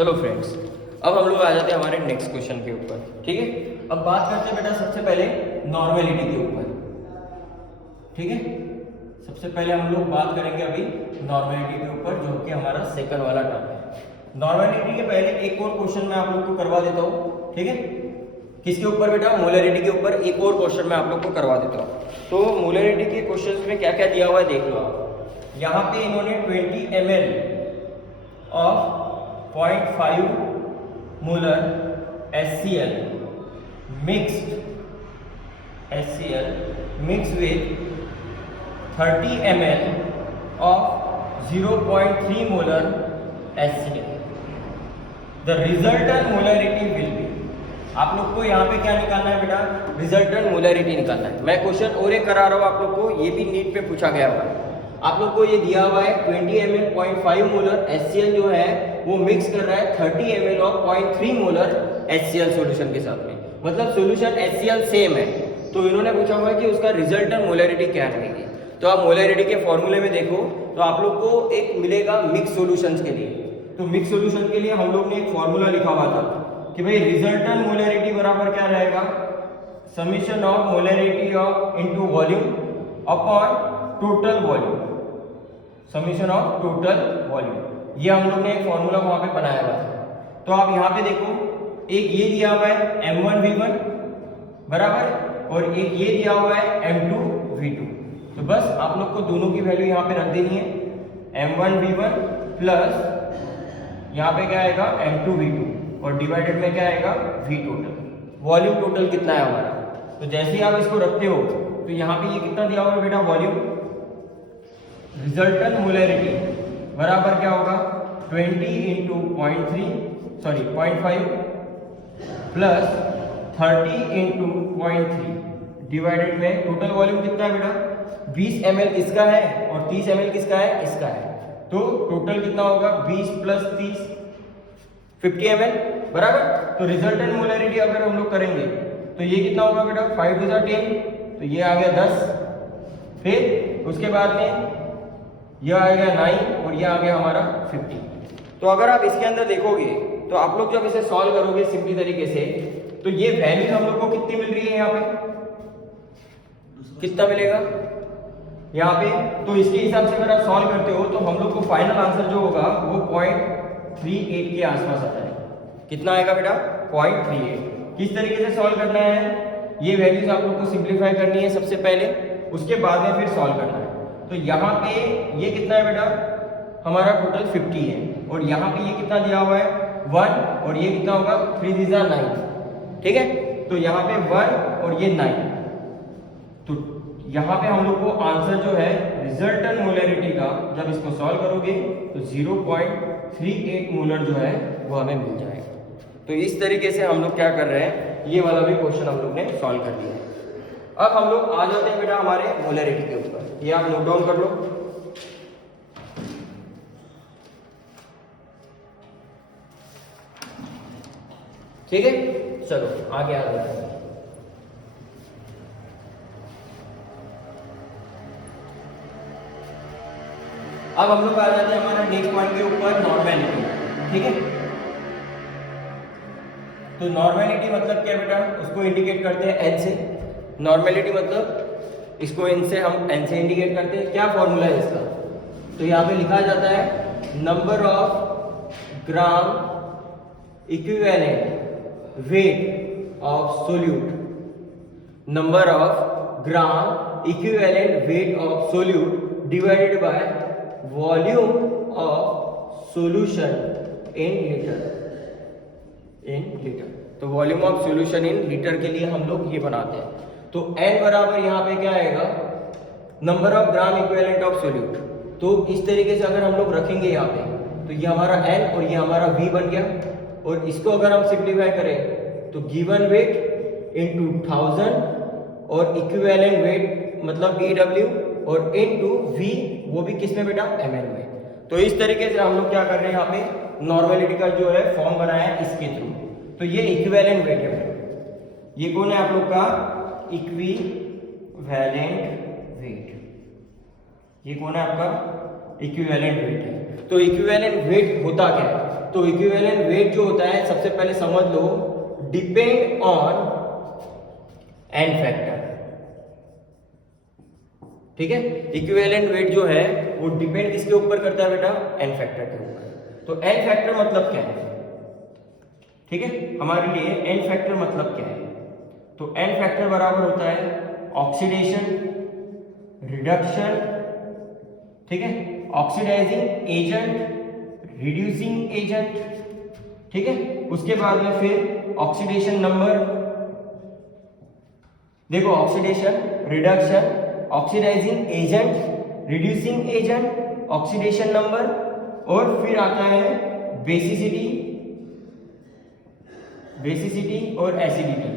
चलो फ्रेंड्स, अब हम लोग आ जाते हैं हमारे नेक्स्ट क्वेश्चन के ऊपर। ठीक है, अब बात करते हैं बेटा सबसे पहले नॉर्मेलिटी के ऊपर। ठीक है, सबसे पहले हम लोग बात करेंगे अभी नॉर्मेलिटी के ऊपर, जो कि हमारा सेकंड वाला टर्म है। नॉर्मेलिटी के पहले एक और क्वेश्चन मैं आप लोग को करवा देता हूँ। ठीक है, किसके ऊपर बेटा? मोलरिटी के ऊपर एक और क्वेश्चन मैं आप लोग को करवा देता हूँ। तो मोलरिटी के क्वेश्चन में क्या क्या दिया हुआ है देख लो आप। यहाँ पे इन्होंने 20 ml of 0.5 molar HCl mix with 30 ml of 0.3 molar HCl. The resultant molarity will be, आप लोग को यहाँ पे क्या निकालना है बेटा? रिजल्टेंट मोलरिटी निकालना है। मैं क्वेश्चन और एक करा रहा हूँ आप लोग को, ये भी नीट पे पूछा गया हुआ है। आप लोग को ये दिया हुआ है 20 ml 0.5 मोलर HCl जो है वो मिक्स कर रहा है 30 ml और 0.3 मोलर HCl सॉल्यूशन के साथ में, मतलब सॉल्यूशन HCl सेम है। तो इन्होंने पूछा हुआ है कि उसका रिजल्टेंट मोलरिटी क्या रहेगी। तो आप मोलरिटी के फॉर्मूले में देखो तो आप लोग को एक मिलेगा मिक्स सॉल्यूशंस के लिए। तो मिक्स सॉल्यूशन के लिए हम लोग ने एक फॉर्मूला लिखा हुआ था कि भाई रिजल्टेंट मोलरिटी बराबर क्या रहेगा? Summation of molarity of into volume upon total volume, summation of total volume. ये हम लोग ने एक फॉर्मूला वहां पे बनाया हुआ था। तो आप यहाँ पे देखो, एक ये दिया हुआ है M1V1 बराबर, और एक ये दिया हुआ है M2V2। तो बस आप लोग को दोनों की वैल्यू यहाँ पे रख देनी है, M1V1 प्लस यहाँ पे क्या आएगा M2V2, और डिवाइडेड में क्या आएगा V टोटल। वॉल्यूम टोटल कितना है हमारा? तो जैसे ही आप इसको रखते हो तो यहाँ पे ये कितना दिया हुआ है बेटा? वॉल्यूम। रिजल्टेंट मोलरिटी बराबर क्या होगा? 20 इंटू 0.5 प्लस 30 इंटू 0.3 डिवाइडेड में टोटल वॉल्यूम कितना है बेटा? 20 ml इसका है और 30 ml किसका है? इसका है। तो टोटल कितना होगा? 20 प्लस 30 50 ml बराबर। तो रिजल्टेंट मोलरिटी अगर हम लोग करेंगे तो ये कितना होगा बेटा? 5 टू 10, तो ये आ गया 10, फिर उसके बाद में यह आ गया 9 और यह आ गया हमारा 50। तो अगर आप इसके अंदर देखोगे तो आप लोग जब इसे सॉल्व करोगे सिंपली तरीके से, तो ये वैल्यू हम लोग को कितनी मिल रही है यहाँ पे? कितना मिलेगा यहाँ पे? तो इसके हिसाब से अगर आप सॉल्व करते हो तो हम लोग को फाइनल आंसर जो होगा वो 0.38 के आसपास आता है। कितना आएगा बेटा? 0.38। किस तरीके से सॉल्व करना है? ये वैल्यूज आप लोग को सिंप्लीफाई करनी है सबसे पहले, उसके बाद में फिर सॉल्व करना है। तो यहाँ पे ये कितना है बेटा? हमारा टोटल 50 है, और यहाँ पे ये कितना दिया हुआ है? 1, और ये कितना होगा? 3 threes are 9। ठीक है, तो यहाँ पे 1 और ये 9। तो यहाँ पे हम लोग को आंसर जो है रिजल्टेंट मोलरिटी का, जब इसको सॉल्व करोगे तो 0.38 मोलर जो है वो हमें मिल जाएगा। तो इस तरीके से हम लोग क्या कर रहे हैं, ये वाला भी क्वेश्चन हम लोग ने सॉल्व कर लिया है। अब हम लोग आ जाते हैं बेटा हमारे मोलरिटी के ऊपर। ये आप नोट डाउन कर लो। ठीक है, चलो आगे आ जाते हैं। अब हम लोग आ जाते हैं हमारा नेक्स्ट पॉइंट के ऊपर, नॉर्मेलिटी। ठीक है, तो नॉर्मेलिटी मतलब क्या बेटा? उसको इंडिकेट करते हैं एन से। नॉर्मेलिटी मतलब इसको इनसे हम एन से इंडिकेट करते हैं। क्या फॉर्मूला है इसका? तो यहाँ पे लिखा जाता है number of gram equivalent weight of solute, number of gram equivalent weight of solute divided by volume of solution in litre. तो volume of solution in litre के लिए हम लोग ये बनाते हैं। तो n बराबर यहाँ पे क्या आएगा? Number of gram equivalent of solute. तो इस तरीके से अगर हम लोग रखेंगे यहाँ पे, तो ये हमारा n और ये हमारा v बन गया। और इसको अगर हम सिंप्लीफाई करें तो गिवन वेट इनटू 1000 और इक्विवेलेंट वेट मतलब EW और इनटू v, वो भी किसमें बेटा? ml में। तो इस तरीके से हम लोग क्या कर रहे हैं, यहाँ पे नॉर्मेलिटी का जो है फॉर्म बनाया है इसके थ्रू। तो ये इक्विवेलेंट वेट है। ये कौन है आप लोग का? Equivalent weight. ये कौन है आपका? इक्विवेलेंट वेट है। तो इक्विवेलेंट वेट होता क्या है? तो इक्विवेलेंट वेट जो होता है सबसे पहले समझ लो डिपेंड ऑन एन फैक्टर, ठीक है। इक्विवेलेंट वेट जो है वो डिपेंड किसके ऊपर करता है बेटा, एन फैक्टर के ऊपर। तो एन फैक्टर मतलब क्या है, ठीक है, हमारे लिए एन फैक्टर मतलब क्या है। तो एन फैक्टर बराबर होता है ऑक्सीडेशन, रिडक्शन, ठीक है, ऑक्सीडाइजिंग एजेंट, रिड्यूसिंग एजेंट, ठीक है। उसके बाद में फिर ऑक्सीडेशन नंबर, देखो oxidation, reduction, oxidising agent, reducing agent, oxidation number, और फिर आता है बेसिसिटी, बेसिसिटी और एसिडिटी,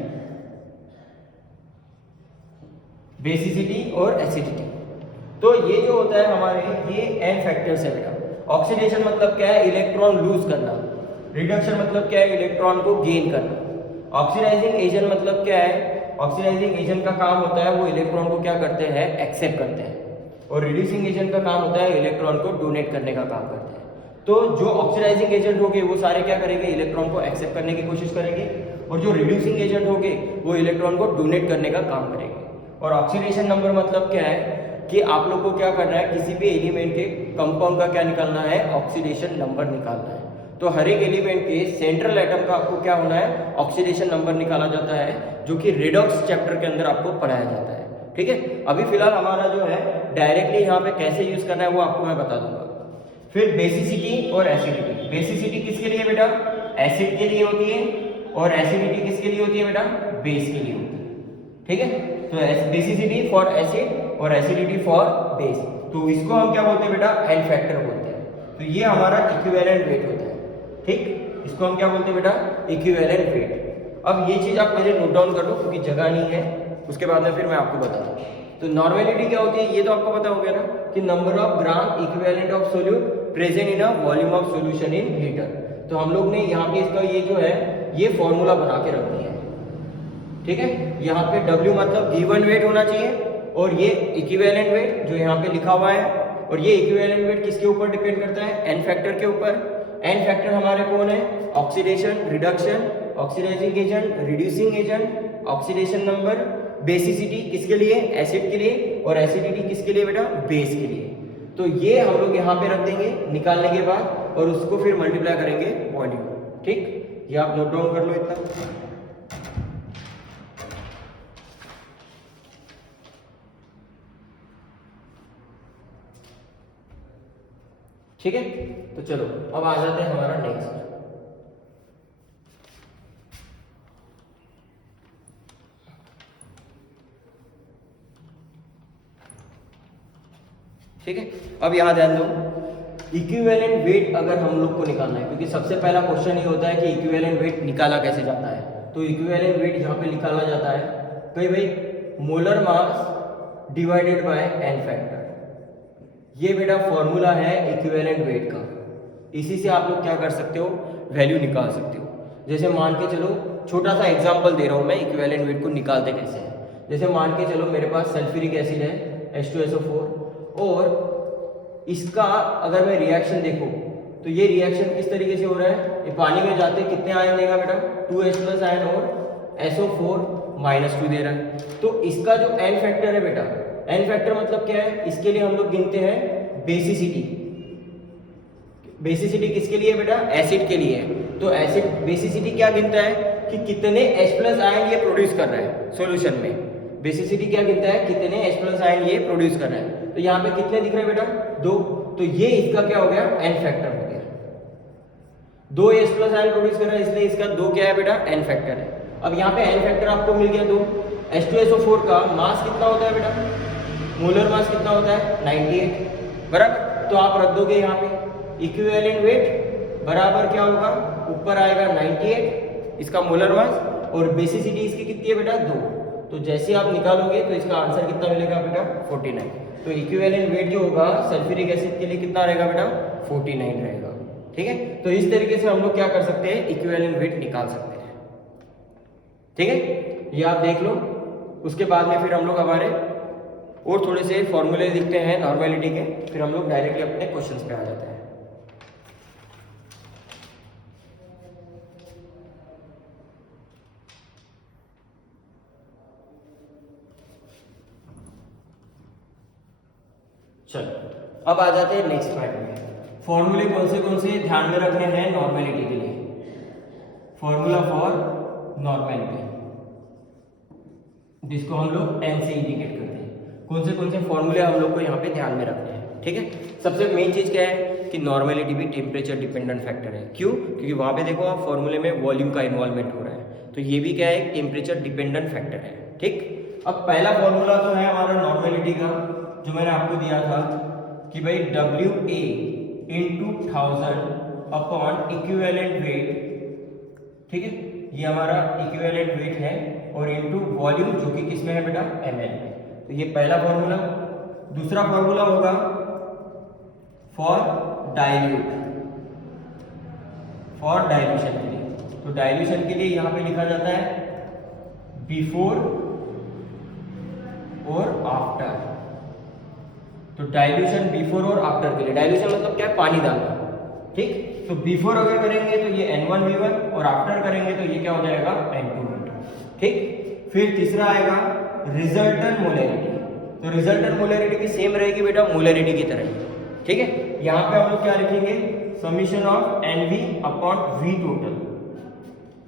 बेसिसिटी और एसिडिटी। तो ये जो होता है हमारे, ये एन फैक्टर्स है बेटा। ऑक्सीडेशन मतलब क्या है, इलेक्ट्रॉन लूज करना। रिडक्शन मतलब क्या है, इलेक्ट्रॉन को गेन करना। ऑक्सीडाइजिंग एजेंट मतलब क्या है, ऑक्सीडाइजिंग एजेंट का काम होता है वो इलेक्ट्रॉन को क्या करते हैं, एक्सेप्ट करते हैं। और रिड्यूसिंग एजेंट का काम होता है इलेक्ट्रॉन को डोनेट करने का काम करते हैं। तो जो ऑक्सीडाइजिंग एजेंट होंगे वो सारे क्या करेंगे, इलेक्ट्रॉन को एक्सेप्ट करने की कोशिश करेंगे, और जो रिड्यूसिंग एजेंट होंगे वो इलेक्ट्रॉन को डोनेट करने का काम करेंगे। और ऑक्सीडेशन नंबर मतलब क्या है कि आप लोग को क्या करना है, किसी भी एलिमेंट के कंपाउंड का क्या निकालना है, ऑक्सीडेशन नंबर निकालना है। तो हर एक एलिमेंट के सेंट्रल एटम का आपको क्या होना है, ऑक्सीडेशन नंबर निकाला जाता है, जो कि रेडॉक्स चैप्टर के अंदर आपको पढ़ाया जाता है, ठीक है। अभी फिलहाल हमारा जो है डायरेक्टली यहाँ पे कैसे यूज करना है वो आपको मैं बता दूंगा। फिर बेसिसिटी और एसिडिटी। बेसिसिटी किसके लिए बेटा, एसिड के लिए होती है, और एसिडिटी किसके लिए होती है बेटा, बेस के लिए होती है, ठीक है। तो बेसिसिटी फॉर एसिड और एसिडिटी फॉर बेस। तो इसको हम क्या बोलते हैं बेटा, एन फैक्टर बोलते हैं। तो ये हमारा इक्विवेलेंट वेट होता है, ठीक। इसको हम क्या बोलते हैं बेटा, इक्विवेलेंट वेट। अब ये चीज आप पहले नोट डाउन कर लो क्योंकि जगह नहीं है, उसके बाद में फिर मैं आपको बताता हूँ। तो नॉर्मेलिटी क्या होती है ये तो आपको पता हो गया ना, कि number of gram equivalent of solute present in a volume of solution in litre. तो हम लोग ने यहाँ पे इसका ये जो है ये फॉर्मूला बना के रख दिया है, ठीक है। यहाँ पे W मतलब गिवन वेट होना चाहिए, और ये इक्विवेलेंट वेट जो यहाँ पे लिखा हुआ है, और ये इक्विवेलेंट वेट किसके ऊपर डिपेंड करता है, एन फैक्टर के ऊपर। एन फैक्टर हमारे कौन है, oxidation, reduction, oxidising agent, reducing agent, oxidation number, basicity किसके लिए, एसिड के लिए, और एसिडिटी किसके लिए बेटा, बेस के लिए। तो ये हम लोग यहाँ पे रख देंगे निकालने के बाद, और उसको फिर मल्टीप्लाई करेंगे वॉल्यूम, ठीक। ये आप नोट डाउन कर लो इतना, ठीक है। तो चलो अब आ जाते हैं हमारा नेक्स्ट। ठीक है, अब यहां ध्यान दो, इक्विवेलेंट वेट अगर हम लोग को निकालना है, क्योंकि सबसे पहला क्वेश्चन ये होता है कि इक्विवेलेंट वेट निकाला कैसे जाता है। तो इक्विवेलेंट वेट यहाँ पे निकाला जाता है कहीं भाई molar mass divided by n factor. ये बेटा फॉर्मूला है इक्विवेलेंट वेट का। इसी से आप लोग क्या कर सकते हो, वैल्यू निकाल सकते हो। जैसे मान के चलो, छोटा सा एग्जांपल दे रहा हूं मैं इक्विवेलेंट वेट को निकालते कैसे है। जैसे मान के चलो मेरे पास सल्फ्यूरिक एसिड है H2SO4, और इसका अगर मैं रिएक्शन देखूं तो ये रिएक्शन किस तरीके से हो रहा है, ये पानी में जाते कितने आयन देगा बेटा, 2H+ आयन और SO4- 2 दे रहा है। तो इसका जो एन फैक्टर है बेटा, एन फैक्टर मतलब क्या है, इसके लिए हम लोग गिनते हैं बेसिसिटी। बेसिसिटी किसके लिए बेटा, एसिड के लिए है। तो एसिड बेसिसिटी क्या गिनता है कि कितने H+ आयन ये प्रोड्यूस कर रहा है सॉल्यूशन में। बेसिसिटी क्या गिनता है, कितने H+ आयन ये प्रोड्यूस कर रहा है। तो यहाँ पे कितने दिख रहे हैं बेटा, 2। तो ये इसका क्या हो गया, एन फैक्टर हो गया। 2 H+ आयन प्रोड्यूस कर रहा है, इसलिए इसका 2 क्या है बेटा, एन फैक्टर है। अब यहाँ पे एन फैक्टर आपको मिल गया 2। H2SO4 का मास कितना होता है बेटा, मोलर मास कितना होता है, 98 बराबर। तो आप रख दोगे यहाँ पे इक्विवेलेंट वेट बराबर क्या होगा, ऊपर आएगा 98 इसका मोलर मास, और बेसिसिटी इसकी कितनी है बेटा, 2। तो जैसे आप निकालोगे तो इसका आंसर कितना मिलेगा बेटा, 49। तो इक्विवेलेंट वेट जो होगा सल्फ्यूरिक एसिड के लिए कितना रहेगा बेटा, 49 रहेगा, ठीक है। तो इस तरीके से हम लोग क्या कर सकते हैं, इक्विवेलेंट वेट निकाल सकते हैं, ठीक है। ये आप देख लो, उसके बाद में फिर हम लोग हमारे और थोड़े से फॉर्मूले लिखते हैं नॉर्मेलिटी के, फिर हम लोग डायरेक्टली अपने क्वेश्चंस पे आ जाते हैं। चलो अब आ जाते हैं नेक्स्ट पार्ट में। फॉर्मूले कौन से ध्यान में रखने हैं नॉर्मेलिटी के लिए। फॉर्मूला फॉर नॉर्मेलिटी, जिसको हम लोग एन से इंडिकेट करते हैं। कौन से फॉर्मूले हम लोग को यहाँ पे ध्यान में रखने हैं, ठीक है। सबसे मेन चीज क्या है कि नॉर्मेलिटी भी टेम्परेचर डिपेंडेंट फैक्टर है। क्यों? क्योंकि वहां पे देखो आप फॉर्मूले में वॉल्यूम का इन्वॉल्वमेंट हो रहा है, तो ये भी क्या है, टेम्परेचर डिपेंडेंट फैक्टर है, ठीक। अब पहला फॉर्मूला तो है हमारा नॉर्मेलिटी का, जो मैंने आपको दिया था कि भाई WA into 1000 upon equivalent wait, ठीक है, ये हमारा इक्विवेलेंट वेट है, और इंटू वॉल्यूम जो कि किसमें है बेटा, ml में। तो ये पहला फॉर्मूला। दूसरा फॉर्मूला होगा फॉर डाइल्यूट, फॉर डाइल्यूशन के लिए। तो डाइल्यूशन के लिए यहां पे लिखा जाता है बिफोर और आफ्टर। तो डाइल्यूशन बिफोर और आफ्टर के लिए, डाइल्यूशन मतलब क्या है, पानी डालना, ठीक। तो बिफोर अगर करेंगे तो ये N1V1, और आफ्टर करेंगे तो ये क्या हो जाएगा, N2V2, ठीक। फिर तीसरा आएगा रिजल्टेंट मोलैरिटी। तो रिजल्टेंट मोलैरिटी भी सेम रहेगी बेटा मोलैरिटी की तरह, ठीक है। यहाँ पे हम लोग क्या लिखेंगे, summation of NV upon V total,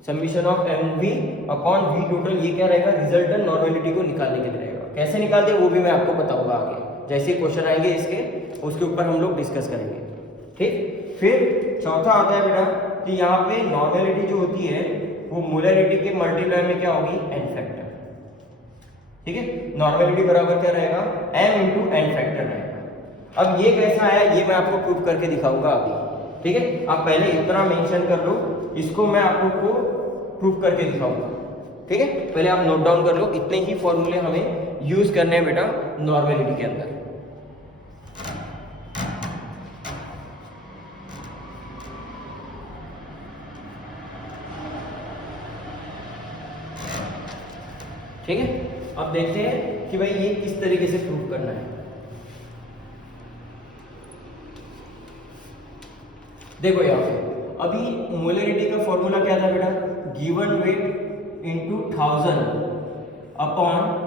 summation of NV upon V total, ये क्या रहेगा, रिजल्टेंट नॉर्मेलिटी को निकालने के लिए रहेगा। कैसे निकालते हैं वो भी मैं आपको बताऊंगा आगे, जैसे क्वेश्चन आएंगे इसके, उसके ऊपर हम लोग डिस्कस करेंगे, ठीक। फिर चौथा आता है बेटा कि यहाँ पे नॉर्मेलिटी जो होती है वो मोलैरिटी के मल्टीप्लाई में क्या होगी, n फैक्टर, ठीक है। नॉर्मेलिटी बराबर क्या रहेगा, m इंटू n फैक्टर रहेगा। अब ये कैसा है ये मैं आपको प्रूव करके दिखाऊंगा अभी, ठीक है। आप पहले इतना मेंशन कर लो, इसको मैं आप लोग को प्रूव करके दिखाऊंगा, ठीक है। पहले आप नोट डाउन कर लो, इतने ही फॉर्मूले हमें यूज करने हैं बेटा नॉर्मेलिटी के अंदर। ठीक है, अब देखते हैं कि भाई ये किस तरीके से प्रूव करना है। देखो यहाँ पे अभी मोलैरिटी का फॉर्मूला क्या था बेटा, given weight into 1000 upon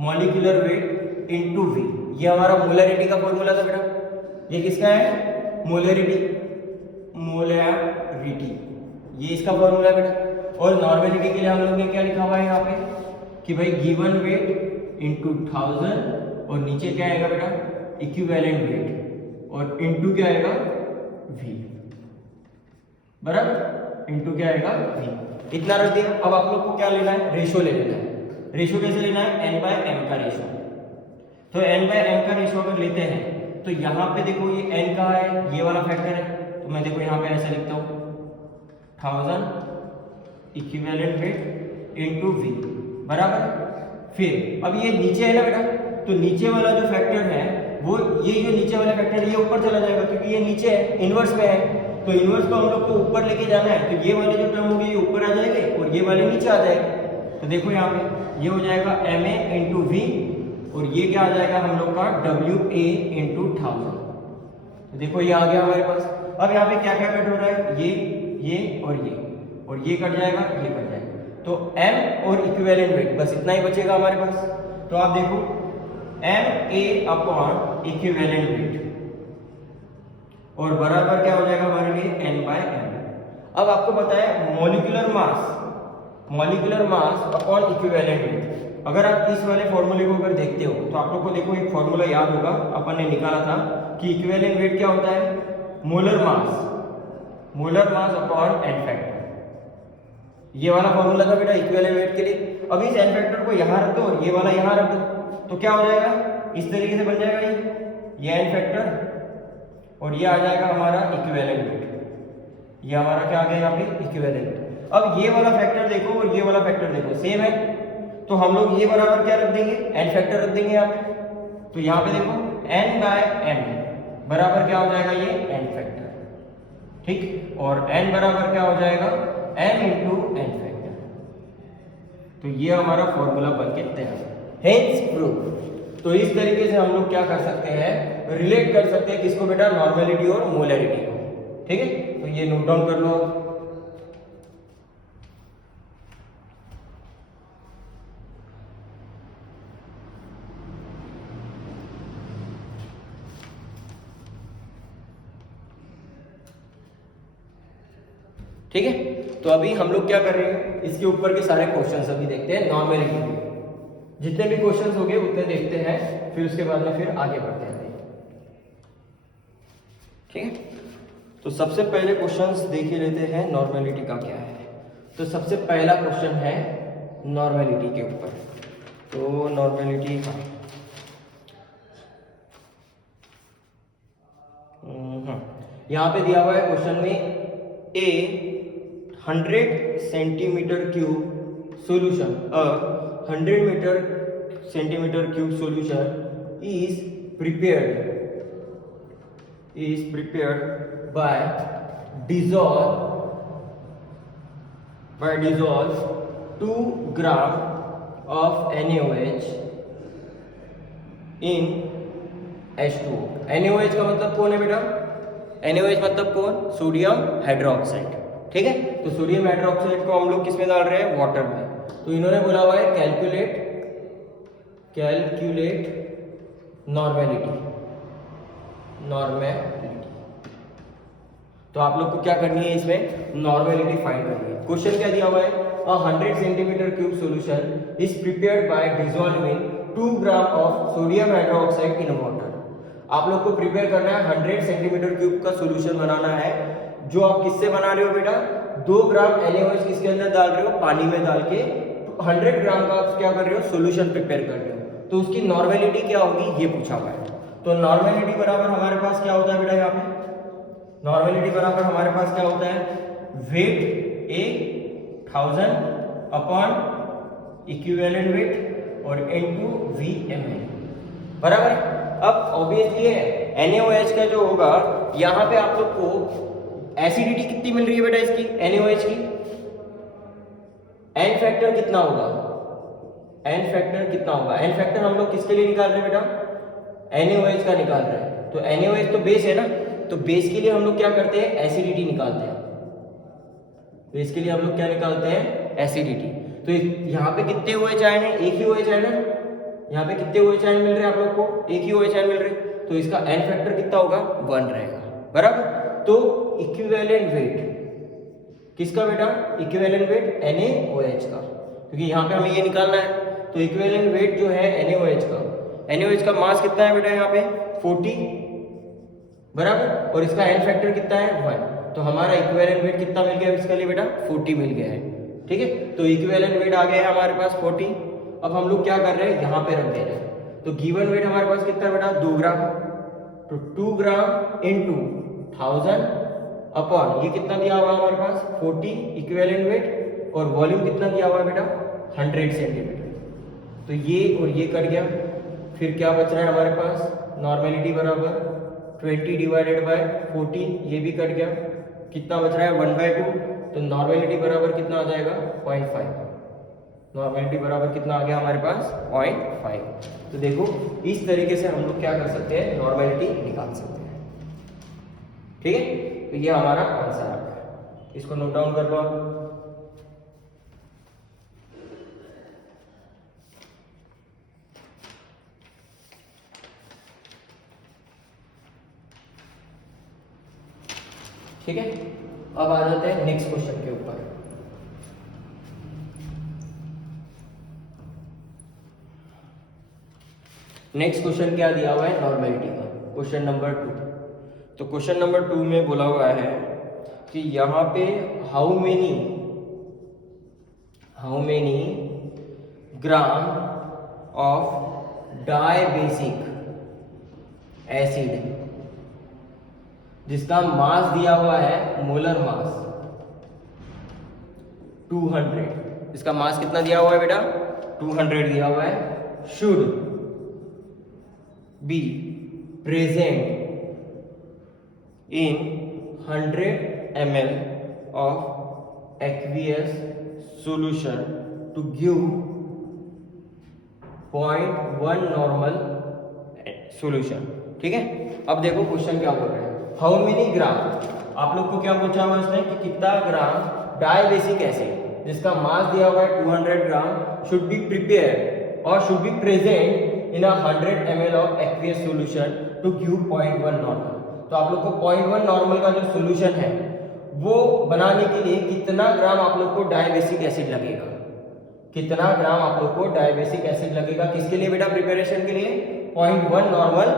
molecular weight into V। ये हमारा मोलैरिटी का फॉर्मूला था बेटा। ये किसका है, मोलैरिटी, मोलैरिटी, ये इसका फॉर्मूला है बेटा। और नॉर्मेलिटी के लिए हम लोग ने क्या लिखा हुआ है यहाँ पे कि भाई गिवन वेट इंटू 1000, और नीचे क्या आएगा बेटा, इक्विवेलेंट वेट, और इंटू क्या आएगा, V, बराबर, इंटू क्या आएगा, V। इतना रख दिया। अब आप लोग को क्या लेना है, रेशो ले लेना है। रेशो कैसे लेना है, n/m का रेशो। तो n/m का रेशो अगर लेते हैं तो यहाँ पे देखो ये n का है, ये वाला फैक्टर है, तो मैं देखो यहाँ पे ऐसा लिखता हूँ 1000 इक्विवेलेंट वेट इंटू V, बराबर। फिर अब ये नीचे है ना बेटा, तो नीचे वाला जो फैक्टर है वो, ये जो नीचे वाला फैक्टर है ये ऊपर चला जाएगा, क्योंकि ये नीचे है, इनवर्स में है। तो इनवर्स को हम लोग को ऊपर लेके जाना है, तो ये वाले जो टर्म होगी ये ऊपर आ जाएंगे और ये वाले नीचे आ जाएंगे। तो देखो यहाँ पे ये हो जाएगा MA इंटू V, और ये क्या आ जाएगा हम लोग का WA इंटू 1000। तो देखो ये आ गया हमारे पास। अब यहाँ पे क्या क्या कट हो रहा है, ये और ये कट जाएगा, ये कट जाएगा। तो m और इक्विवेलेंट वेट, बस इतना ही बचेगा हमारे पास। तो आप देखो MA अपॉन इक्विवेलेंट वेट, और बराबर क्या हो जाएगा हमारे लिए, n/m। अब आपको पता है molecular mass upon equivalent wait. अगर आप इस वाले फॉर्मूले को अगर देखते हो तो आप लोग को देखो एक फॉर्मूला याद होगा, अपन ने निकाला था कि इक्विवेलेंट वेट क्या होता है, molar mass upon n factor. ये वाला फॉर्मूला था बेटा इक्विवेलेंट वेट के लिए। अब इस n फैक्टर को यहाँ रख दो और ये वाला यहाँ रख दो, तो क्या हो जाएगा, इस तरीके से बन जाएगा ये n फैक्टर, और ये आ जाएगा हमारा इक्विवेलेंट वेट। ये हमारा क्या आ गया यहाँ पे, इक्विवेलेंट। अब ये वाला फैक्टर देखो और ये वाला फैक्टर देखो, सेम है, तो हम लोग ये बराबर क्या रख देंगे, n फैक्टर रख देंगे यहाँ पे। तो यहाँ पे देखो n/m बराबर क्या हो जाएगा, ये n फैक्टर, ठीक। और n बराबर क्या हो जाएगा, m इंटू n फैक्टर। तो ये हमारा फॉर्मूला बन के तैयार, हेंस प्रूफ। तो इस तरीके से हम लोग क्या कर सकते हैं, रिलेट कर सकते हैं किसको बेटा, नॉर्मेलिटी और मोलैरिटी को, ठीक है। तो ये नोट डाउन कर लो। ठीक है, तो अभी हम लोग क्या कर रहे हैं, इसके ऊपर के सारे क्वेश्चंस अभी देखते हैं नॉर्मलिटी के। जितने भी क्वेश्चंस हो गए उतने देखते हैं, फिर उसके बाद में फिर आगे बढ़ते हैं। ठीक है, तो सबसे पहले क्वेश्चंस देख ही लेते हैं नॉर्मलिटी का क्या है। तो सबसे पहला क्वेश्चन है नॉर्मलिटी के ऊपर। तो नॉर्मलिटी यहाँ पे दिया हुआ है क्वेश्चन में, ए 100 centimetre cube solution, 100 centimetre cube solution is prepared by dissolve 2 gram of NaOH in H2O। NaOH का मतलब कौन है बेटा? NaOH मतलब कौन? Sodium hydroxide. ठीक है, तो सोडियम हाइड्रोक्साइड को हम लोग किस में डाल रहे हैं? वाटर में। तो इन्होंने बोला हुआ है कैलकुलेट नॉर्मेलिटी। तो आप लोग को क्या करनी है, इसमें नॉर्मेलिटी फाइंड करनी है। क्वेश्चन क्या दिया हुआ है? 100 centimetre cube solution is prepared by dissolving 2 gram of sodium hydroxide in water. आप लोग को प्रिपेयर करना है 100 सेंटीमीटर क्यूब का सोल्यूशन बनाना है, जो आप किससे बना रहे हो बेटा? 2 ग्राम NaOH किसके अंदर डाल रहे हो? पानी में डाल के 100 ग्राम का आप क्या कर रहे हो? सोल्यूशन प्रिपेयर कर रहे हो। तो उसकी नॉर्मेलिटी क्या होगी, ये पूछा हुआ है। तो नॉर्मेलिटी बराबर हमारे पास क्या होता है बेटा? यहाँ पे नॉर्मेलिटी बराबर हमारे पास क्या होता है? Weight A 1000 upon equivalent weight और इनटू VmL बराबर है। अब ऑब्वियसली है NaOH का जो होगा, यहाँ पे आप लोग को एसिडिटी कितनी मिल रही है बेटा इसकी? NaOH की एन फैक्टर कितना होगा? एन फैक्टर हम लोग किसके लिए निकाल रहे हैं बेटा? NaOH का निकाल रहे हैं। तो NaOH तो बेस है ना, तो बेस के लिए हम लोग क्या करते हैं? एसिडिटी निकालते हैं। बेस के लिए हम लोग क्या निकालते हैं? एसिडिटी। तो यहाँ पे कितने OH आयन है? एक ही OH आयन है। यहाँ पे कितने OH आयन मिल रहे हैं आप लोग को? एक ही OH आयन मिल रहे हैं। तो इसका एन फैक्टर कितना होगा? 1 रहेगा बराबर। तो इक्विवेलेंट वेट किसका बेटा? इक्विवेलेंट वेट NaOH का, क्योंकि यहाँ पे हमें ये निकालना है। तो इक्विवेलेंट वेट जो है NaOH का मास कितना है बेटा? यहाँ पे 40 बराबर, और इसका एन फैक्टर कितना है? 1। तो हमारा इक्विवेलेंट वेट कितना मिल गया इसके लिए बेटा? 40 मिल गया है। ठीक है, तो इक्विवेलेंट वेट आ गया है हमारे पास 40। अब हम लोग क्या कर रहे हैं? यहाँ पे रख दे रहे हैं। तो गिवन वेट हमारे पास कितना बेटा? 2 ग्राम। तो 2 ग्राम इंटू 1000 अपॉन ये कितना दिया हुआ है हमारे पास? 40 इक्विवेलेंट वेट, और वॉल्यूम कितना दिया हुआ है बेटा? 100 सेंटीमीटर। तो ये और ये कट गया, फिर क्या बच रहा है हमारे पास? नॉर्मेलिटी बराबर 20 डिवाइडेड बाय 40, ये भी कट गया, कितना बच रहा है? 1/2। तो नॉर्मेलिटी बराबर कितना आ जाएगा? 0.5। नॉर्मेलिटी बराबर कितना आ गया हमारे पास? 0.5। तो देखो इस तरीके से हम लोग क्या कर सकते हैं? नॉर्मेलिटी निकाल सकते हैं। ठीक है, तो ये हमारा आंसर आ गया। इसको नोट डाउन कर लो आप। ठीक है, अब आ जाते हैं नेक्स्ट क्वेश्चन के ऊपर। नेक्स्ट क्वेश्चन क्या दिया हुआ है? नॉर्मेलिटी का क्वेश्चन नंबर 2। तो क्वेश्चन नंबर 2 में बोला हुआ है कि यहाँ पे how many gram of dibasic acid, जिसका मास दिया हुआ है मोलर मास 200, इसका मास कितना दिया हुआ है बेटा? 200 दिया हुआ है, should be present in 100 ml of aqueous solution to give 0.1 normal solution. ठीक है, अब देखो क्वेश्चन क्या बोल रहे हैं? हाउ मेनी ग्राम, आप लोग को क्या पूछा हुआ इसने कि कितना ग्राम डाइबेसिक एसिड जिसका मास दिया हुआ है 200 ग्राम शुड बी प्रिपेयर और should be present in 100 ml of aqueous solution to give 0.1 normal. तो आप लोग को 0.1 नॉर्मल का जो सॉल्यूशन है वो बनाने के लिए कितना ग्राम आप लोग को डाइबेसिक एसिड लगेगा, कितना ग्राम आप लोग को डाइबेसिक एसिड लगेगा, किसके लिए बेटा, प्रिपरेशन के लिए 0.1 नॉर्मल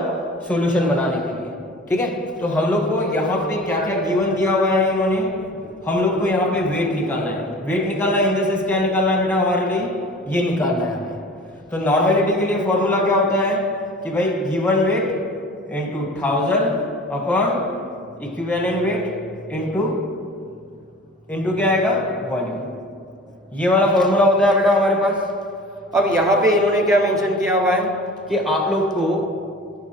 सॉल्यूशन बनाने के लिए। ठीक है, तो हम लोग को यहाँ पे क्या क्या गिवन दिया हुआ है इन्होंने, हम लोग को यहाँ पे वेट निकालना है, वेट निकालना है, इन द सेंस क्या निकालना है बेटा हमारे लिए, ये निकालना है हमें। तो नॉर्मेलिटी के लिए फॉर्मूला क्या होता है कि भाई given weight into 1000 upon equivalent weight into क्या आएगा, वॉल्यूम, ये वाला फॉर्मूला होता है बेटा हमारे पास। अब यहाँ पे इन्होंने क्या मेंशन किया हुआ है कि आप लोग को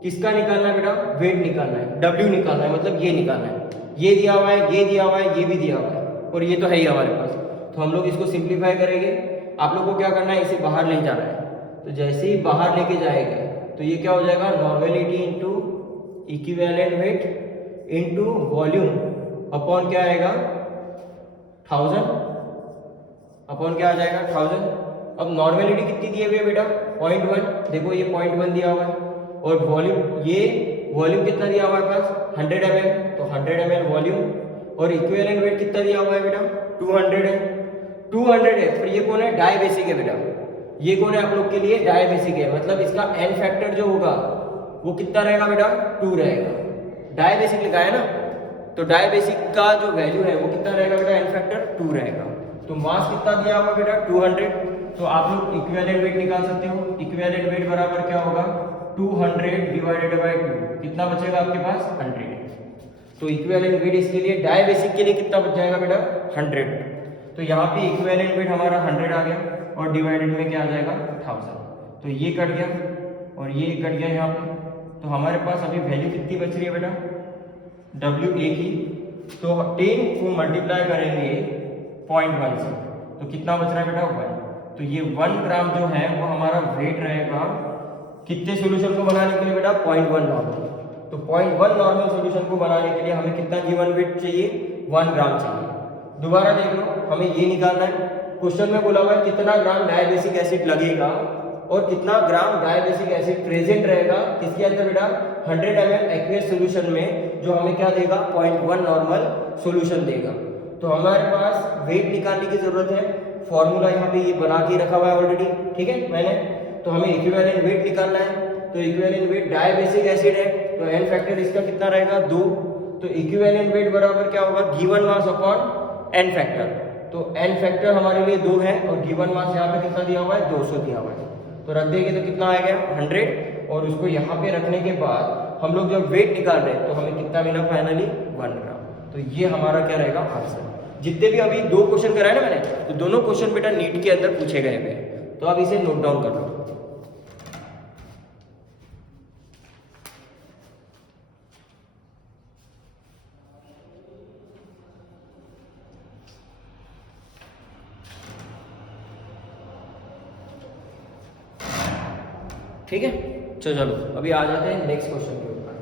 किसका निकालना है बेटा, वेट निकालना है, W निकालना है, मतलब ये निकालना है, ये दिया हुआ है, ये दिया हुआ है, ये भी दिया हुआ है, और ये तो है ही हमारे पास। तो हम लोग इसको सिंप्लीफाई करेंगे। आप लोग को क्या करना है, इसे बाहर ले जाना है। तो जैसे ही बाहर लेके जाएंगे तो ये क्या हो जाएगा, normality into equivalent weight into volume upon क्या आएगा, 1000 अपॉन क्या आ जाएगा, 1000। अब नॉर्मेलिटी कितनी दी हुई है बेटा, 0.1, देखो ये 0.1 दिया हुआ है, और वॉल्यूम, ये वॉल्यूम कितना दिया हुआ है पास, 100 ml, तो 100 ml वॉल्यूम, और इक्विवेलेंट वेट कितना दिया हुआ है बेटा, 200 है, 200 है। पर ये कौन है, डाइबेसिक है बेटा, ये कौन है आप लोग के लिए, डाइबेसिक है, मतलब इसका एन फैक्टर जो होगा वो कितना रहेगा बेटा, 2 रहेगा। डाइबेसिक लिखा है ना, तो डाइबेसिक का जो वैल्यू है वो कितना रहेगा बेटा, एन फैक्टर 2 रहेगा। तो मास कितना दिया हुआ बेटा, 200। तो आप लोग इक्विवेलेंट वेट निकाल सकते हो, इक्विवेलेंट वेट बराबर क्या होगा, 200 डिवाइडेड बाय 2, कितना बचेगा आपके पास, 100। तो इक्विवेलेंट वेट इसके लिए, डाइबेसिक के लिए कितना बच जाएगा बेटा, 100। तो यहाँ पे इक्विवेलेंट वेट हमारा 100 आ गया, और डिवाइडेड में क्या आ जाएगा, 1000। तो ये कट गया और ये कट गया यहाँ पे। तो हमारे पास अभी वैल्यू कितनी बच रही है बेटा, W एक ही, तो 10 को मल्टीप्लाई करेंगे 0.1 से, तो कितना बच रहा है बेटा, 1। तो ये 1 ग्राम जो है वो हमारा वेट रहेगा कितने सॉल्यूशन को बनाने के लिए बेटा, 0.1 नॉर्मल। तो 0.1 नॉर्मल सॉल्यूशन को बनाने के लिए हमें कितना गिवन वेट चाहिए, 1 ग्राम चाहिए। दोबारा देख लो, हमें ये निकालना है। क्वेश्चन में बोला हुआ है कितना ग्राम डाइबेसिक एसिड लगेगा और कितना ग्राम डाइबेसिक एसिड प्रेजेंट रहेगा किसके अंदर बेटा, 100 ml एक्वियस सॉल्यूशन में, जो हमें क्या देगा, 0.1 नॉर्मल सॉल्यूशन देगा। तो हमारे पास वेट निकालने की जरूरत है, फॉर्मूला यहाँ पे ये बना के रखा हुआ है ऑलरेडी, ठीक है मैंने। तो हमें इक्विवेलेंट वेट निकालना है, तो इक्विवेलेंट वेट डाइबेसिक एसिड है, तो एन फैक्टर इसका कितना रहेगा, 2। तो इक्विवेलेंट वेट बराबर क्या होगा, given mass upon n factor. तो एन फैक्टर हमारे लिए 2 है, और गिवन मास यहाँ पे कितना दिया हुआ है, 200 दिया हुआ है। तो रख देंगे तो कितना आ गया, 100, और उसको यहाँ पे रखने के बाद हम लोग जब वेट निकाल रहे हैं तो हमें कितना मिला फाइनली, 1 ग्राम। तो ये हमारा क्या रहेगा, आंसर। जितने भी अभी 2 क्वेश्चन कराए ना मैंने, तो दोनों क्वेश्चन बेटा नीट के अंदर पूछे गए हुए, तो अब इसे नोट डाउन कर लो। ठीक है, चलो अभी आ जाते हैं नेक्स्ट क्वेश्चन के ऊपर।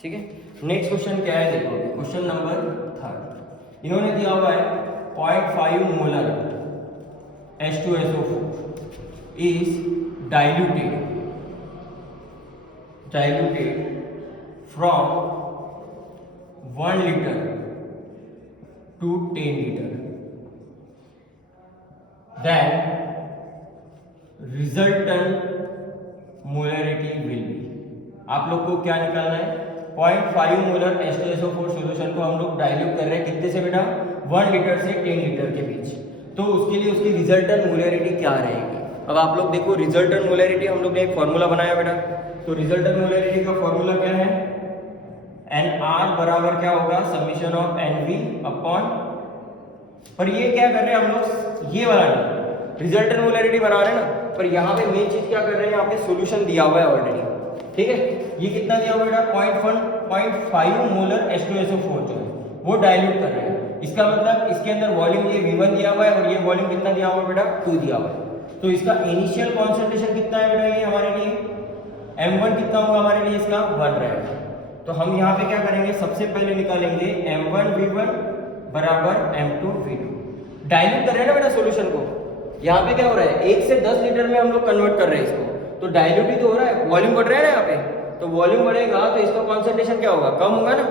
ठीक है, नेक्स्ट क्वेश्चन क्या है, देखो क्वेश्चन नंबर 3। इन्होंने दिया हुआ है 0.5 molar H2SO4 is diluted from 1 liter to 10 liter, then resultant molarity will be। आप लोग को क्या निकालना है, 0.5 मोलर H2SO4 सॉल्यूशन को हम लोग डाइल्यूट कर रहे हैं कितने से बेटा, 1 लीटर से 10 लीटर के बीच। तो उसके लिए उसकी रिजल्टेंट मोलैरिटी क्या रहेगी। अब आप लोग देखो, रिजल्टेंट मोलैरिटी हम लोग ने एक फॉर्मूला बनाया बेटा। तो रिजल्टेंट मोलैरिटी का फॉर्मूला क्या है, NR बराबर क्या होगा, समीशन ऑफ NV अपॉन, पर ये क्या कर रहे हैं हम लोग, ये वाला नहीं, रिजल्टेंट मोलैरिटी बना रहे हैं ना, पर यहाँ पे मेन चीज क्या कर रहे हैं, यहाँ पे सॉल्यूशन दिया हुआ है ऑलरेडी। ठीक है, ये कितना दिया हुआ बेटा, 0.5 मोलर H2SO4 जो है वो डाइल्यूट कर रहे हैं। इसका मतलब इसके अंदर वॉल्यूम ये V1 दिया हुआ है, और ये वॉल्यूम कितना दिया हुआ है बेटा, 2 दिया हुआ है। तो इसका इनिशियल कॉन्सेंट्रेशन कितना है बेटा, ये हमारे लिए M1 कितना होगा हमारे लिए, इसका 1 रहेगा। तो हम यहाँ पे क्या करेंगे, सबसे पहले निकालेंगे M1V1 बराबर M2V2। डाइल्यूट कर रहे हैं ना बेटा सॉल्यूशन को, यहाँ पे क्या हो रहा है, 1 से 10 लीटर में हम लोग कन्वर्ट कर रहे हैं इसको। तो डाइल्यूट ही तो हो रहा है, वॉल्यूम बढ़ रहा है ना यहाँ पे, तो वॉल्यूम बढ़ेगा तो इसका कॉन्सेंट्रेशन क्या होगा, कम होगा ना।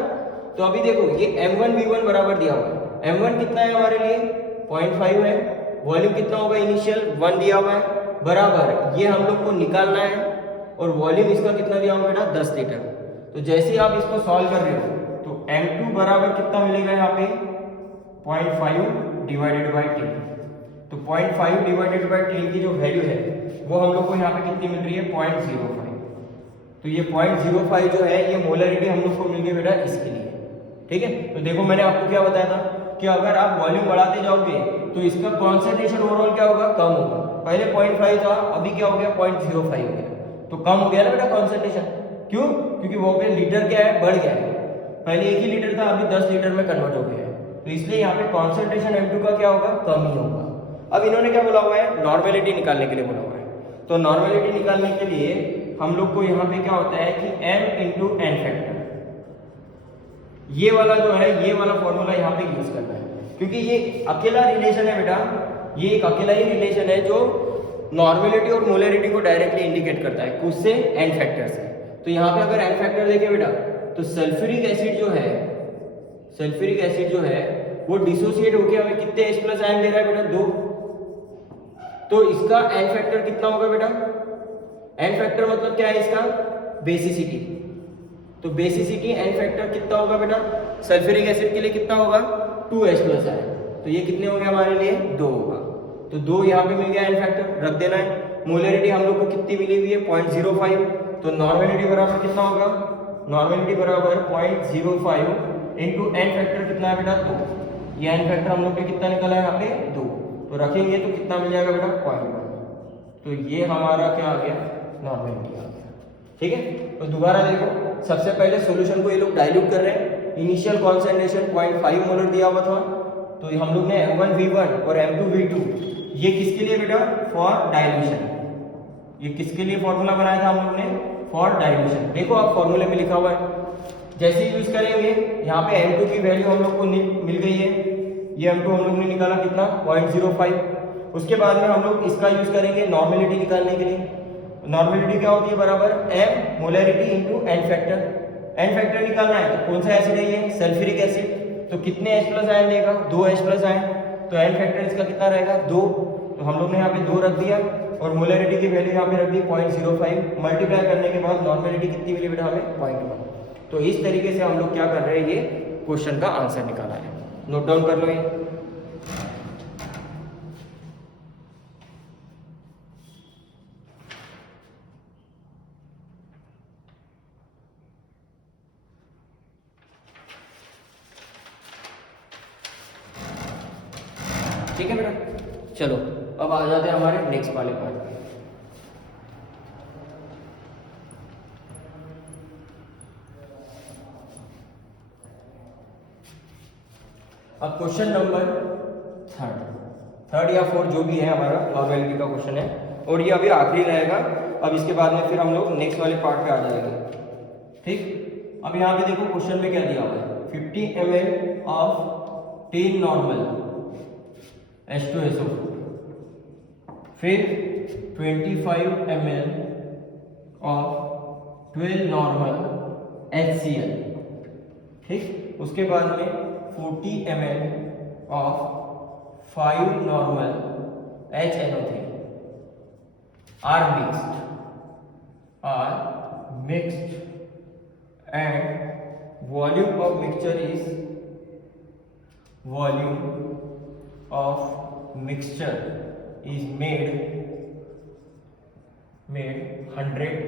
तो अभी देखो ये m1v1 बराबर दिया हुआ है, m1 कितना है हमारे लिए 0.5 है, वॉल्यूम कितना होगा इनिशियल 1 दिया हुआ है, बराबर ये हम लोग को निकालना है, और वॉल्यूम इसका कितना दिया हुआ बेटा 10 लीटर। तो जैसे ही आप इसको सॉल्व कर रहे हो तो m2 बराबर कितना मिलेगा यहाँ पे 0.5 डिवाइडेड बाई 10। तो 0.5 डिवाइडेड बाई 10 की जो वैल्यू है वो हम लोग को यहाँ पे कितनी मिल रही है 0.05। तो ये 0.05 जो है ये मोलरिटी हम लोग को मिल गई बेटा इसके लिए, ठीक है। तो देखो मैंने आपको क्या बताया था कि अगर आप वॉल्यूम बढ़ाते जाओगे तो इसका कॉन्सेंट्रेशन ओवरऑल क्या होगा, कम होगा। पहले 0.5 था, अभी क्या हो गया 0.05 हो गया, तो कम हो गया ना बेटा कॉन्सेंट्रेशन। क्यों? क्योंकि वो पे लीटर क्या है, बढ़ गया है। पहले 1 ही लीटर था, अभी 10 लीटर में कन्वर्ट हो गया है, तो इसलिए यहाँ पे कॉन्सेंट्रेशन M2 का क्या होगा, कम ही होगा। अब इन्होंने क्या बोला हुआ है, नॉर्मेलिटी निकालने के लिए बोला हुआ है। तो नॉर्मेलिटी निकालने के लिए हम लोग को यहाँ पे क्या होता है कि m इंटू एन फैक्टर, ये वाला जो है ये वाला फॉर्मूला यहाँ पे यूज करना है, क्योंकि ये अकेला रिलेशन है बेटा, ये एक अकेला ही रिलेशन है जो नॉर्मेलिटी और मोलरिटी को डायरेक्टली इंडिकेट करता है, किससे, एन फैक्टर से। तो यहाँ पे अगर एन फैक्टर देखें बेटा तो सल्फ्यूरिक एसिड जो है, सल्फ्यूरिक एसिड जो है वो डिसोसिएट होकर हमें कितने H प्लस आयन दे रहा है बेटा 2। तो इसका एन फैक्टर कितना होगा बेटा, एन फैक्टर मतलब क्या है इसका, बेसिसिटी। तो बेसिसिटी एन फैक्टर कितना होगा बेटा, सल्फ्यूरिक एसिड के लिए कितना होगा 2H प्लस आयन, तो ये कितने होंगे हमारे लिए 2 होगा। तो 2 यहाँ पे मिल गया एन फैक्टर, रख देना है। मोलरिटी हम लोग को कितनी मिली हुई है 0.05, तो नॉर्मेलिटी बराबर कितना होगा, नॉर्मेलिटी बराबर 0.05 इंटू एन फैक्टर कितना है बेटा 2। ये एन फैक्टर हम लोग के कितना निकला है यहाँ पे 2, तो रखेंगे तो कितना मिल जाएगा बेटा 0.1। तो ये हमारा क्या आ गया, नॉर्मेलिटी आ गया, ठीक है। तो दोबारा देखो, सबसे पहले सॉल्यूशन को ये लोग डाइल्यूट कर रहे हैं, इनिशियल कॉन्सेंट्रेशन 0.5 मोलर दिया हुआ था, तो हम लोग ने m1v1 और m2v2 ये किसके लिए बेटा, फॉर डाइल्यूशन। ये किसके लिए फॉर्मूला बनाया था हम लोग ने, फॉर डाइल्यूशन। देखो आप फॉर्मूले में लिखा हुआ है, जैसे ही यूज करेंगे यहाँ पे m2 की वैल्यू हम लोग को मिल गई है, ये m2 हम लोग ने निकाला कितना 0.05। उसके बाद में हम लोग इसका यूज करेंगे नॉर्मेलिटी निकालने के लिए। नॉर्मेलिटी क्या होती है, बराबर m molarity into n factor. N factor निकालना है तो कौन सा एसिड है ये, सल्फ्यूरिक एसिड, तो कितने H प्लस आयन देगा 2H प्लस आयन, तो एन फैक्टर इसका कितना रहेगा 2, तो हम लोग ने यहाँ पे 2 रख दिया, और मोलरिटी की वैल्यू यहाँ पे रख दी 0.05, मल्टीप्लाई करने के बाद नॉर्मेलिटी कितनी मिली बेटा हमें 0.1। तो इस तरीके से हम लोग क्या कर रहे हैं, ये क्वेश्चन का आंसर निकाला है, नोट डाउन कर लो ये। ठीक है बेटा, चलो अब आ जाते हैं हमारे नेक्स्ट वाले पार्ट पे। अब क्वेश्चन नंबर थर्ड या फोर्थ जो भी है हमारा नॉर्मेलिटी का क्वेश्चन है, और ये अभी आखिरी रहेगा। अब इसके बाद में फिर हम लोग नेक्स्ट वाले पार्ट पे आ जाएंगे, ठीक। अब यहाँ पे देखो क्वेश्चन में क्या दिया हुआ है, 50 ml ऑफ 10 नॉर्मल H2SO4, फिर 25 ml ऑफ 12 नॉर्मल HCl, ठीक। उसके बाद में 40 ml of 5 normal HNO3 are mixed and volume of mixture is 100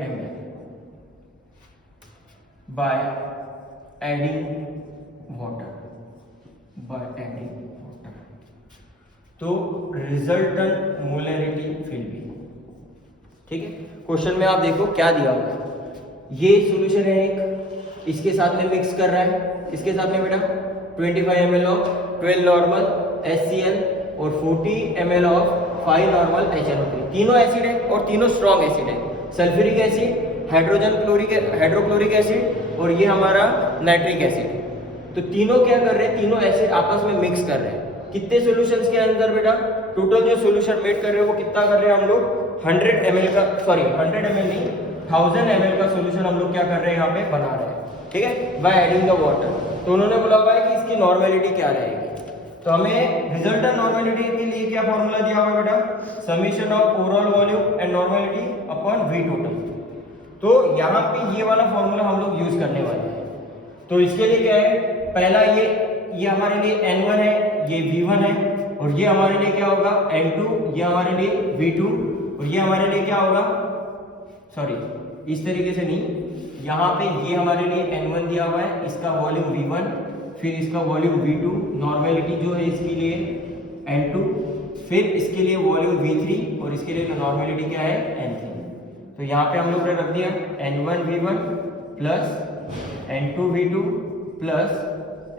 ml by adding water, तो रिजल्टेंट मोलरिटी विल बी, ठीक है। क्वेश्चन में आप देखो क्या दिया हुआ है, ये सॉल्यूशन है एक, इसके साथ में मिक्स कर रहा है, इसके साथ में बेटा 25 ml ऑफ 12 नॉर्मल HCl और 40 ml ऑफ 5 नॉर्मल HNO3, तीनों एसिड है और तीनों स्ट्रॉन्ग एसिड है, सल्फ्यूरिक एसिड, हाइड्रोक्लोरिक एसिड और ये हमारा नाइट्रिक एसिड। तो तीनों क्या कर रहे हैं, तीनों एसिड आपस में मिक्स कर रहे हैं, कितने सॉल्यूशंस के अंदर बेटा? टोटल जो सॉल्यूशन मेड कर रहे हो वो कितना कर रहे हैं हम लोग? 100 ml का, सॉरी 100 ml नहीं, 1000 ml का सॉल्यूशन हम लोग क्या कर रहे हैं यहाँ पे बना रहे हैं, ठीक है, बाय एडिंग द वाटर। तो उन्होंने बोला हुआ है कि इसकी नॉर्मेलिटी क्या रहेगी। तो हमें रिजल्टेंट नॉर्मेलिटी के लिए क्या फॉर्मूला दिया हुआ है बेटा? Summation of overall volume and normality upon V total. तो यहाँ पे ये वाला फॉर्मूला हम लोग यूज करने वाले हैं। तो इसके लिए क्या है, पहला ये हमारे लिए N1 है, ये V1 है, और ये हमारे लिए क्या होगा? N2, ये हमारे लिए V2, और ये हमारे लिए क्या होगा? सॉरी, इस तरीके से नहीं, यहाँ पे ये हमारे लिए N1 दिया हुआ है, इसका वॉल्यूम V1, फिर इसका वॉल्यूम V2, नॉर्मेलिटी जो है इसके लिए N2, फिर इसके लिए वॉल्यूम V3, और इसके लिए नॉर्मेलिटी क्या है? N3। तो यहाँ पे हम लोग ने रख दिया N1 V1 plus N2 V2 plus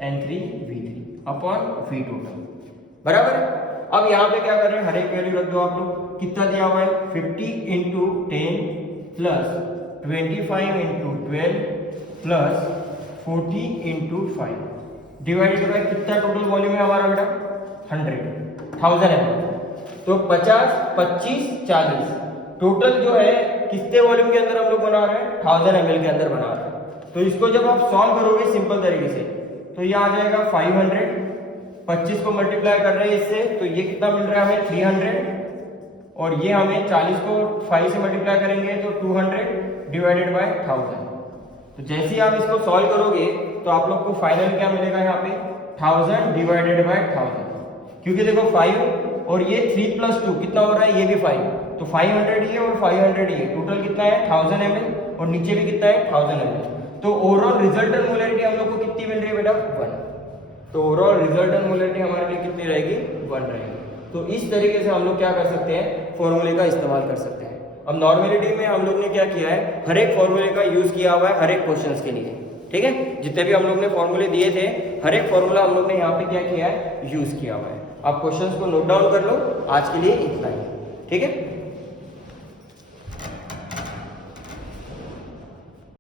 N3 V3 upon V total, बराबर है। अब यहाँ पे क्या कर रहे हैं, हर एक वैल्यू रख दो आप लोग। कितना दिया हुआ है? 50 into 10 plus 25 into 12 plus 40 into 5 divided by कितना टोटल वॉल्यूम है हमारा बेटा? 1000 ml। तो 50, 25, 40 टोटल जो है कितने वॉल्यूम के अंदर हम लोग बना रहे हैं? 1000 ml के अंदर बना रहे हैं। तो इसको जब आप सॉल्व करोगे सिंपल तरीके से, तो ये आ जाएगा 500, 25 को मल्टीप्लाई कर रहे हैं इससे, तो ये कितना मिल रहा है हमें? 300, और ये हमें 40 को 5 से मल्टीप्लाई करेंगे तो 200 डिवाइडेड बाय 1000। तो जैसे ही आप इसको सॉल्व करोगे तो आप लोग को फाइनल क्या मिलेगा यहाँ पे? 1000 डिवाइडेड बाय 1000, क्योंकि देखो 5 और ये 3 प्लस 2 कितना हो रहा है? ये भी 5, तो 500 ये और 500 ये, टोटल कितना है? 1000 ml, और नीचे भी कितना है? 1000 ml। तो ओवरऑल रिजल्टेंट मोलैरिटी हम लोग को कितनी मिल रही है बेटा? 1। तो ओवरऑल रिजल्टेंट मोलैरिटी हमारे लिए कितनी रहेगी? 1 रहेगी। तो इस तरीके से हम लोग क्या कर सकते हैं? फॉर्मूले का इस्तेमाल कर सकते हैं। अब नॉर्मेलिटी में हम लोग ने क्या किया है? हर एक फॉर्मूले का यूज किया हुआ है हर एक क्वेश्चंस के लिए, ठीक है। जितने भी हम लोग ने फॉर्मूले दिए थे, हर एक फॉर्मूला हम लोग ने यहाँ पे क्या किया है? यूज किया हुआ है। आप क्वेश्चंस को नोट डाउन कर लो। आज के लिए इतना ही, ठीक है।